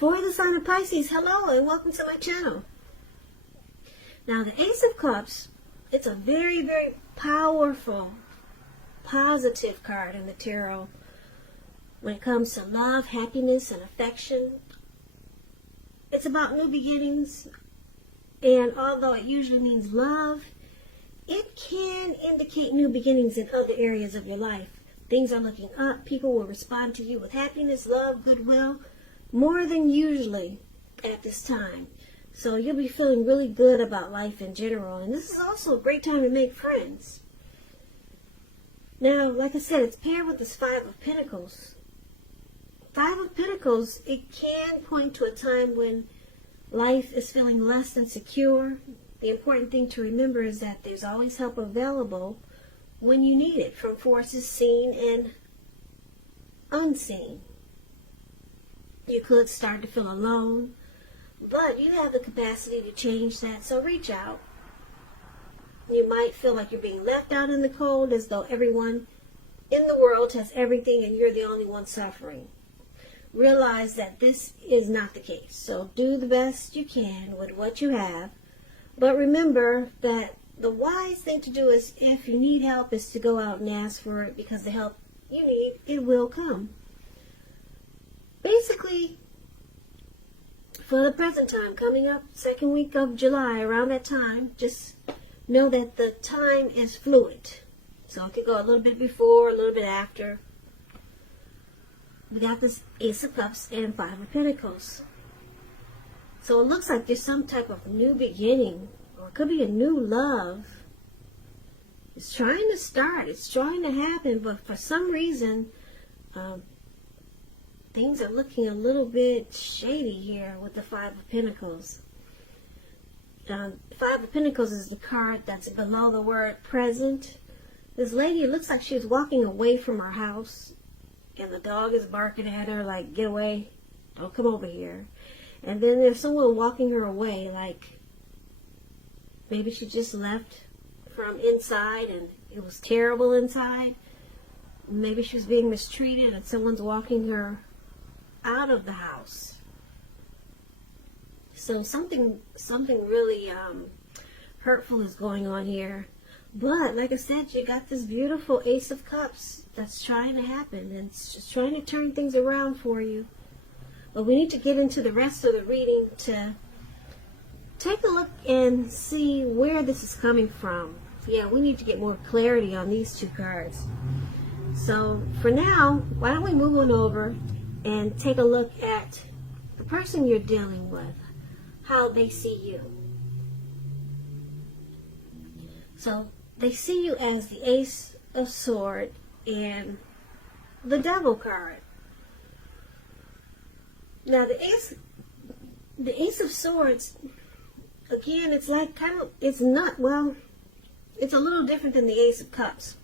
For the sign of Pisces, hello and welcome to my channel. Now the Ace of Cups, it's a very, very powerful, positive card in the tarot when it comes to love, happiness, and affection. It's about new beginnings, and although it usually means love, it can indicate new beginnings in other areas of your life. Things are looking up. People will respond to you with happiness, love, goodwill, more than usually at this time. So you'll be feeling really good about life in general. And this is also a great time to make friends. Now, like I said, it's paired with this Five of Pentacles. Five of Pentacles, it can point to a time when life is feeling less than secure. The important thing to remember is that there's always help available when you need it, from forces seen and unseen. You could start to feel alone, but you have the capacity to change that, so reach out. You might feel like you're being left out in the cold, as though everyone in the world has everything and you're the only one suffering. Realize that this is not the case, so do the best you can with what you have. But remember that the wise thing to do is, if you need help, is to go out and ask for it, because the help you need, it will come. Basically, for the present time, coming up second week of July, around that time, just know that the time is fluid. So it could go a little bit before, a little bit after. We got this Ace of Cups and Five of Pentacles. So it looks like there's some type of new beginning, or it could be a new love. It's trying to start, it's trying to happen, but for some reason, things are looking a little bit shady here with the Five of Pentacles. Five of Pentacles is the card that's below the word present. This lady, it looks like she was walking away from her house, and the dog is barking at her like, get away, don't come over here. And then there's someone walking her away, like maybe she just left from inside and it was terrible inside. Maybe she was being mistreated and someone's walking her out of the house. So something really hurtful is going on here. But like I said, you got this beautiful Ace of Cups that's trying to happen, and it's just trying to turn things around for you. But we need to get into the rest of the reading to take a look and see where this is coming from. Yeah, we need to get more clarity on these two cards. So for now, why don't we move on over and take a look at the person you're dealing with, how they see you. So they see you as the Ace of Swords and the Devil card. Now the Ace of Swords, again, it's like it's a little different than the Ace of Cups.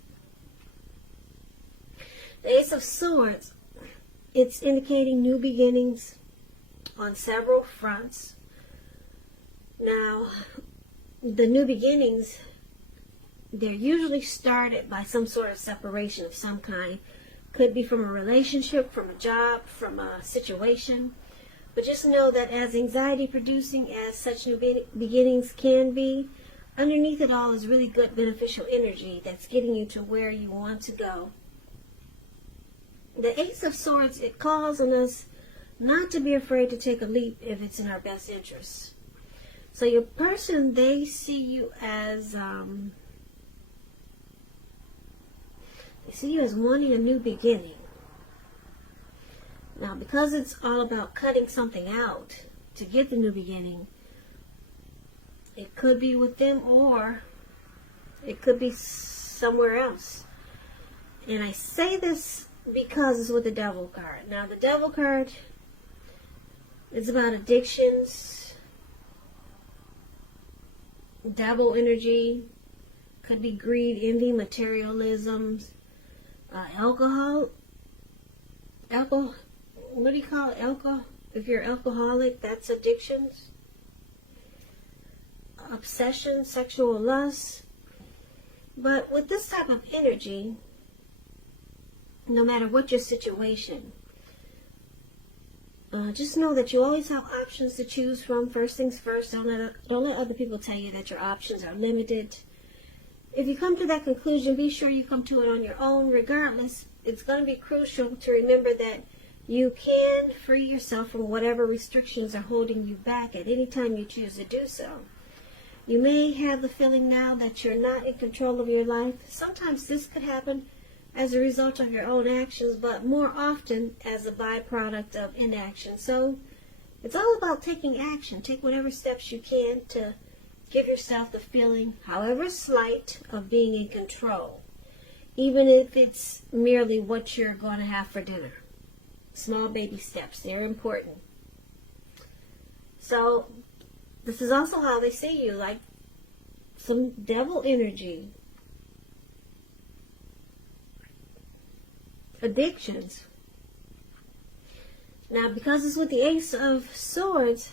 The Ace of Swords, it's indicating new beginnings on several fronts. Now, the new beginnings, they're usually started by some sort of separation of some kind. Could be from a relationship, from a job, from a situation. But just know that as anxiety producing as such new beginnings can be, underneath it all is really good beneficial energy that's getting you to where you want to go. The Ace of Swords, it calls on us not to be afraid to take a leap if it's in our best interest. So your person, they see you as wanting a new beginning. Now, because it's all about cutting something out to get the new beginning, it could be with them or it could be somewhere else. And I say this because it's with the Devil card. Now, the Devil card is about addictions, devil energy, could be greed, envy, materialism, alcohol, what do you call it? Alcohol? If you're alcoholic, that's addictions. Obsession, sexual lust. But with this type of energy, no matter what your situation, Just know that you always have options to choose from. First things first, don't let other people tell you that your options are limited. If you come to that conclusion, be sure you come to it on your own. Regardless, it's going to be crucial to remember that you can free yourself from whatever restrictions are holding you back at any time you choose to do so. You may have the feeling now that you're not in control of your life. Sometimes this could happen as a result of your own actions, but more often as a byproduct of inaction. So it's all about taking action. Take whatever steps you can to give yourself the feeling, however slight, of being in control, even if it's merely what you're going to have for dinner. Small baby steps, they're important. So this is also how they see you, like some devil energy. Addictions. Now, because it's with the Ace of Swords,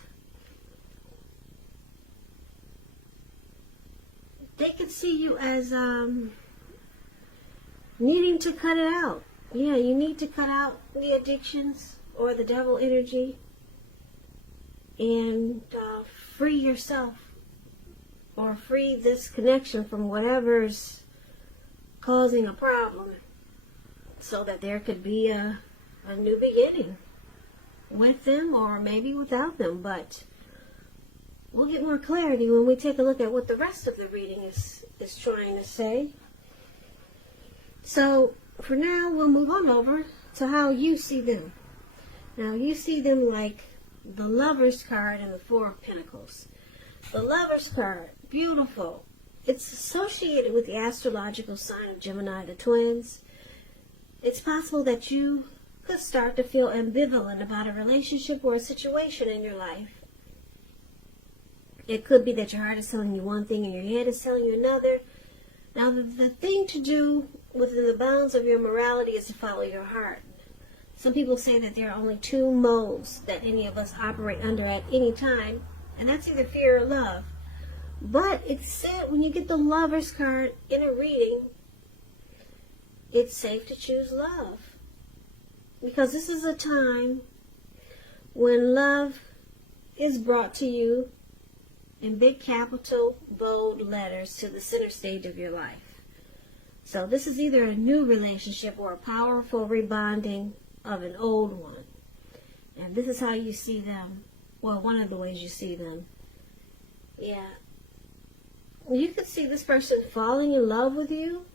they could see you as needing to cut it out. Yeah, you need to cut out the addictions or the devil energy and free yourself, or free this connection from whatever's causing a problem, so that there could be a new beginning with them, or maybe without them. But we'll get more clarity when we take a look at what the rest of the reading is trying to say. So for now, we'll move on over to how you see them. Now, you see them like the Lover's card and the Four of Pentacles. The Lover's card, beautiful. It's associated with the astrological sign of Gemini, the twins. It's possible that you could start to feel ambivalent about a relationship or a situation in your life. It could be that your heart is telling you one thing and your head is telling you another. Now, the thing to do within the bounds of your morality is to follow your heart. Some people say that there are only two modes that any of us operate under at any time, and that's either fear or love. But it's said when you get the Lover's card in a reading, it's safe to choose love. Because this is a time when love is brought to you in big capital, bold letters to the center stage of your life. So this is either a new relationship or a powerful rebonding of an old one. And this is how you see them. Well, one of the ways you see them. Yeah. You could see this person falling in love with you.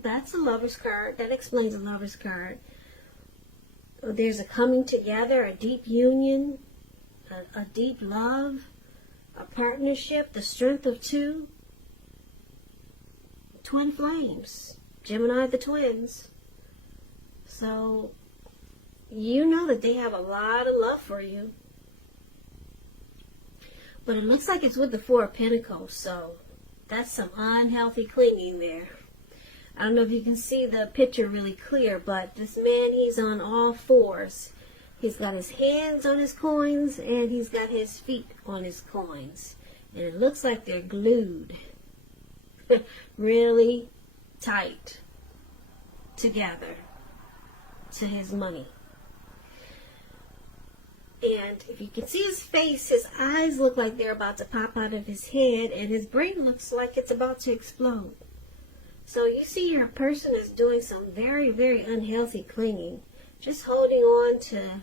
That's a Lover's card. That explains a Lover's card. There's a coming together, a deep union, a deep love, a partnership, the strength of two. Twin flames. Gemini, the twins. So, you know that they have a lot of love for you. But it looks like it's with the Four of Pentacles, so that's some unhealthy clinging there. I don't know if you can see the picture really clear, but this man, he's on all fours. He's got his hands on his coins, and he's got his feet on his coins. And it looks like they're glued really tight together to his money. And if you can see his face, his eyes look like they're about to pop out of his head, and his brain looks like it's about to explode. So you see your person is doing some very, very unhealthy clinging. Just holding on to,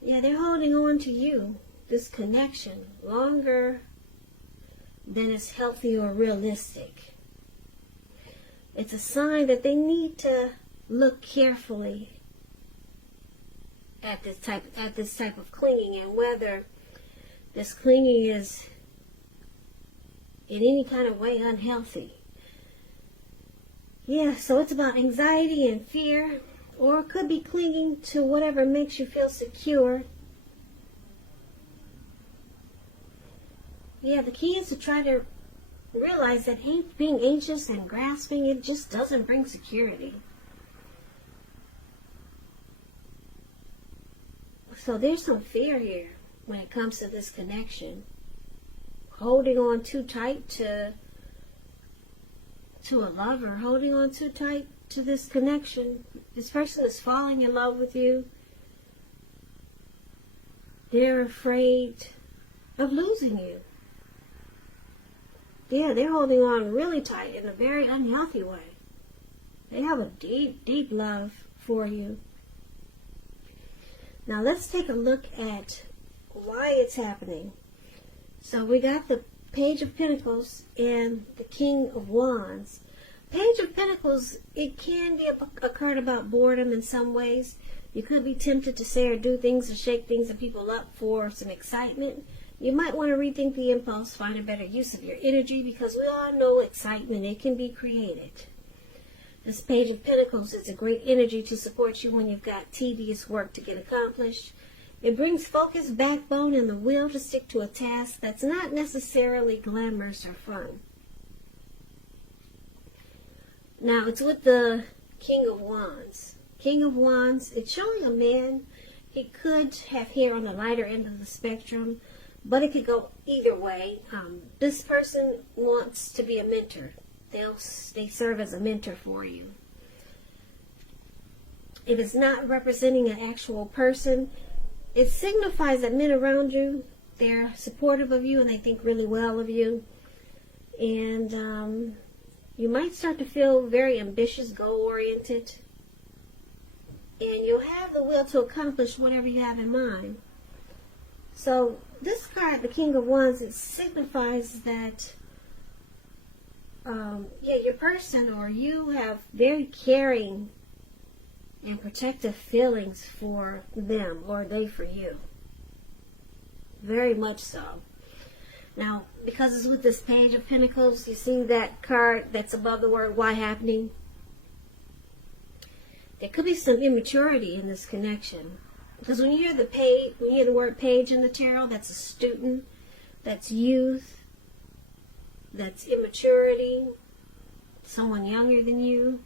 they're holding on to you, this connection, longer than is healthy or realistic. It's a sign that they need to look carefully at this type of clinging, and whether this clinging is in any kind of way unhealthy. Yeah, so it's about anxiety and fear, or it could be clinging to whatever makes you feel secure. Yeah, the key is to try to realize that being anxious and grasping, it just doesn't bring security. So there's some fear here when it comes to this connection. Holding on too tight to a lover, holding on too tight to this connection. This person is falling in love with you. They're afraid of losing you. Yeah, they're holding on really tight in a very unhealthy way. They have a deep, deep love for you. Now let's take a look at why it's happening. So we got the Page of Pentacles and the King of Wands. Page of Pentacles, it can be a card about boredom in some ways. You could be tempted to say or do things or shake things and people up for some excitement. You might want to rethink the impulse, find a better use of your energy, because we all know excitement, it can be created. This Page of Pentacles is a great energy to support you when you've got tedious work to get accomplished. It brings focus, backbone, and the will to stick to a task that's not necessarily glamorous or fun. Now, it's with the King of Wands. King of Wands, it's showing a man. He could have hair on the lighter end of the spectrum, but it could go either way. This person wants to be a mentor. They serve as a mentor for you. If it's not representing an actual person, it signifies that men around you, they're supportive of you and they think really well of you. And you might start to feel very ambitious, goal-oriented. And you'll have the will to accomplish whatever you have in mind. So this card, the King of Wands, it signifies that your person or you have very caring and protective feelings for them, or they for you. Very much so. Now, because it's with this Page of Pentacles, you see that card that's above the word why happening? There could be some immaturity in this connection. Because when you hear the word page in the tarot, that's a student, that's youth, that's immaturity, someone younger than you.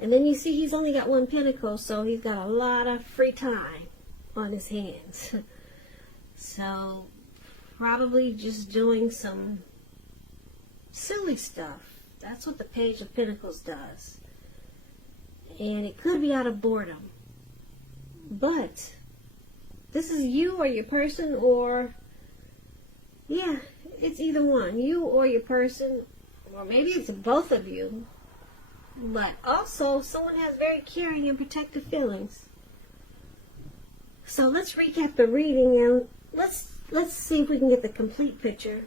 And then you see he's only got one pentacle, so he's got a lot of free time on his hands. So probably just doing some silly stuff. That's what the Page of Pentacles does. And it could be out of boredom. But this is you or your person, or it's either one. You or your person, or maybe it's both of you. But also, someone has very caring and protective feelings. So let's recap the reading and let's see if we can get the complete picture.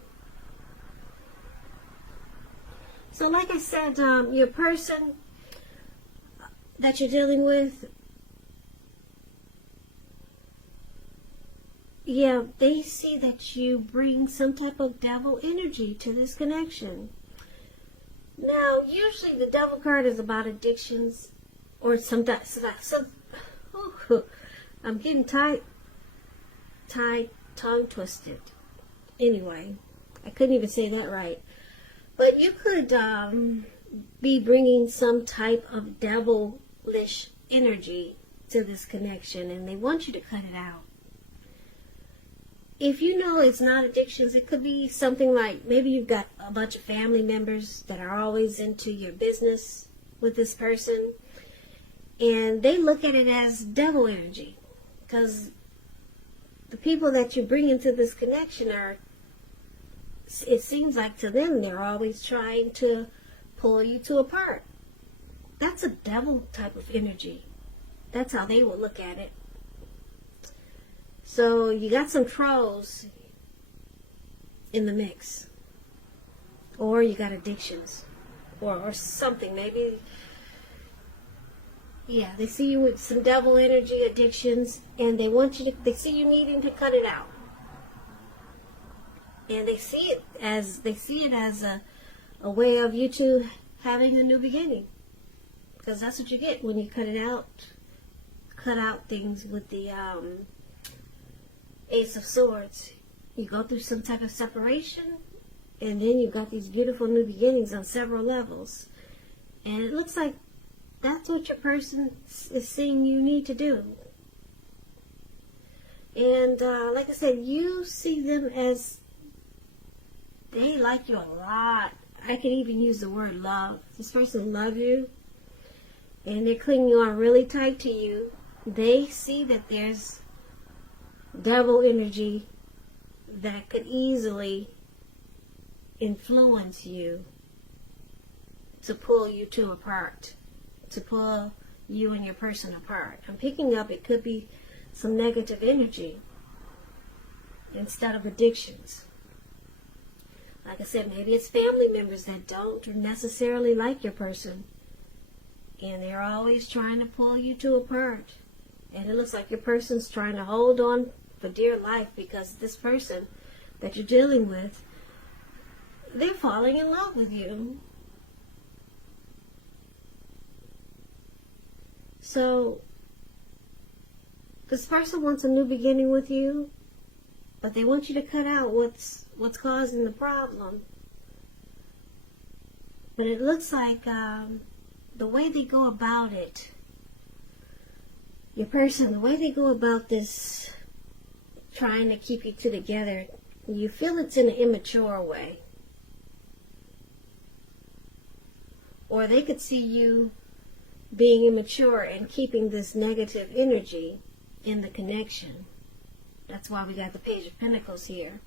So like I said, your person that you're dealing with, they see that you bring some type of devil energy to this connection. Now, usually the devil card is about addictions, or sometimes, I'm getting tongue twisted. Anyway, I couldn't even say that right. But you could be bringing some type of devilish energy to this connection, and they want you to cut it out. If you know it's not addictions, it could be something like maybe you've got a bunch of family members that are always into your business with this person, and they look at it as devil energy, because the people that you bring into this connection it seems like to them they're always trying to pull you two apart. That's a devil type of energy. That's how they will look at it. So you got some trolls in the mix, or you got addictions, or something. Maybe, they see you with some devil energy, addictions, and they see you needing to cut it out, and they see it as a way of you two having a new beginning, because that's what you get when you cut it out. Cut out things with the Ace of Swords. You go through some type of separation, and then you've got these beautiful new beginnings on several levels. And it looks like that's what your person is seeing you need to do. And like I said, you see them as they like you a lot. I could even use the word love. This person loves you, and they're clinging on really tight to you. They see that there's devil energy that could easily influence you to pull you two apart, to pull you and your person apart. I'm picking up it could be some negative energy instead of addictions. Like I said, maybe it's family members that don't necessarily like your person, and they're always trying to pull you two apart. And it looks like your person's trying to hold on for dear life because this person that you're dealing with, they're falling in love with you. So, this person wants a new beginning with you, but they want you to cut out what's causing the problem. But it looks like the way they go about it, your person, the way they go about this, trying to keep you two together, you feel it's in an immature way. Or they could see you being immature and keeping this negative energy in the connection. That's why we got the Page of Pentacles here.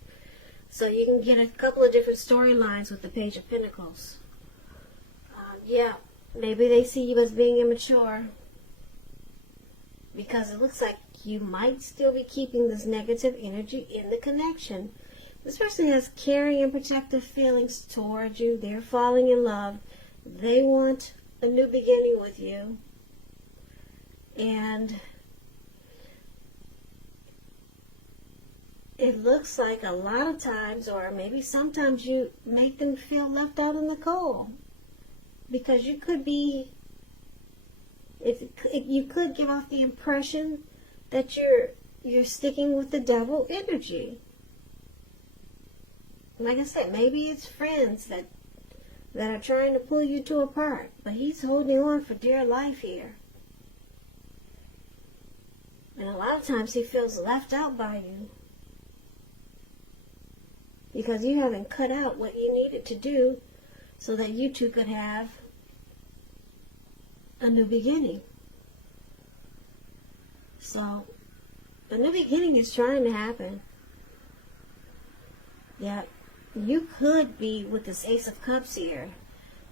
So you can get a couple of different storylines with the Page of Pentacles. Yeah, maybe they see you as being immature because it looks like you might still be keeping this negative energy in the connection. This person has caring and protective feelings towards you. They're falling in love. They want a new beginning with you. And it looks like a lot of times, or maybe sometimes, you make them feel left out in the cold. Because you could be, you could give off the impression that you're sticking with the devil energy. Like I said, maybe it's friends that are trying to pull you two apart, but he's holding on for dear life here. And a lot of times he feels left out by you because you haven't cut out what you needed to do so that you two could have a new beginning. So, a new beginning is trying to happen. Yeah, you could be, with this Ace of Cups here,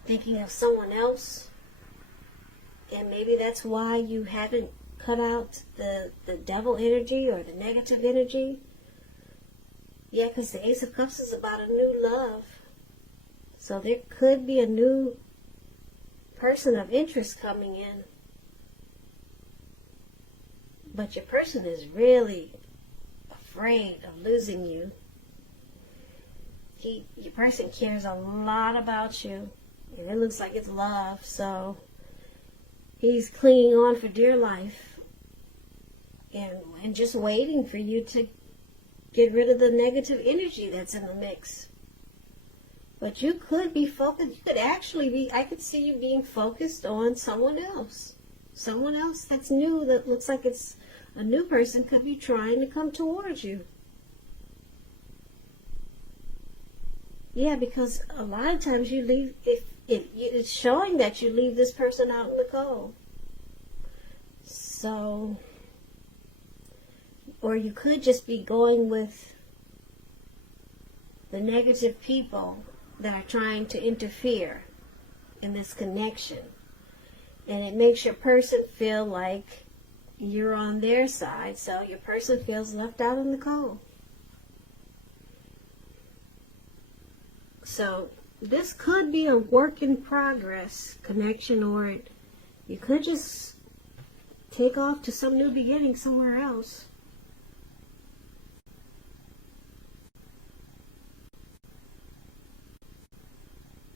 thinking of someone else, and maybe that's why you haven't cut out the devil energy or the negative energy. Yeah, because the Ace of Cups is about a new love. So there could be a new person of interest coming in. But your person is really afraid of losing you. Your person cares a lot about you. And it looks like it's love. So he's clinging on for dear life. And just waiting for you to get rid of the negative energy that's in the mix. But you could be focused, you could actually be, I could see you being focused on someone else. Someone else that's new, that looks like it's a new person, could be trying to come towards you. Yeah, because a lot of times you leave, if it's showing that you leave this person out in the cold. So, or you could just be going with the negative people that are trying to interfere in this connection. And it makes your person feel like you're on their side, so your person feels left out in the cold. So this could be a work in progress connection, or you could just take off to some new beginning somewhere else.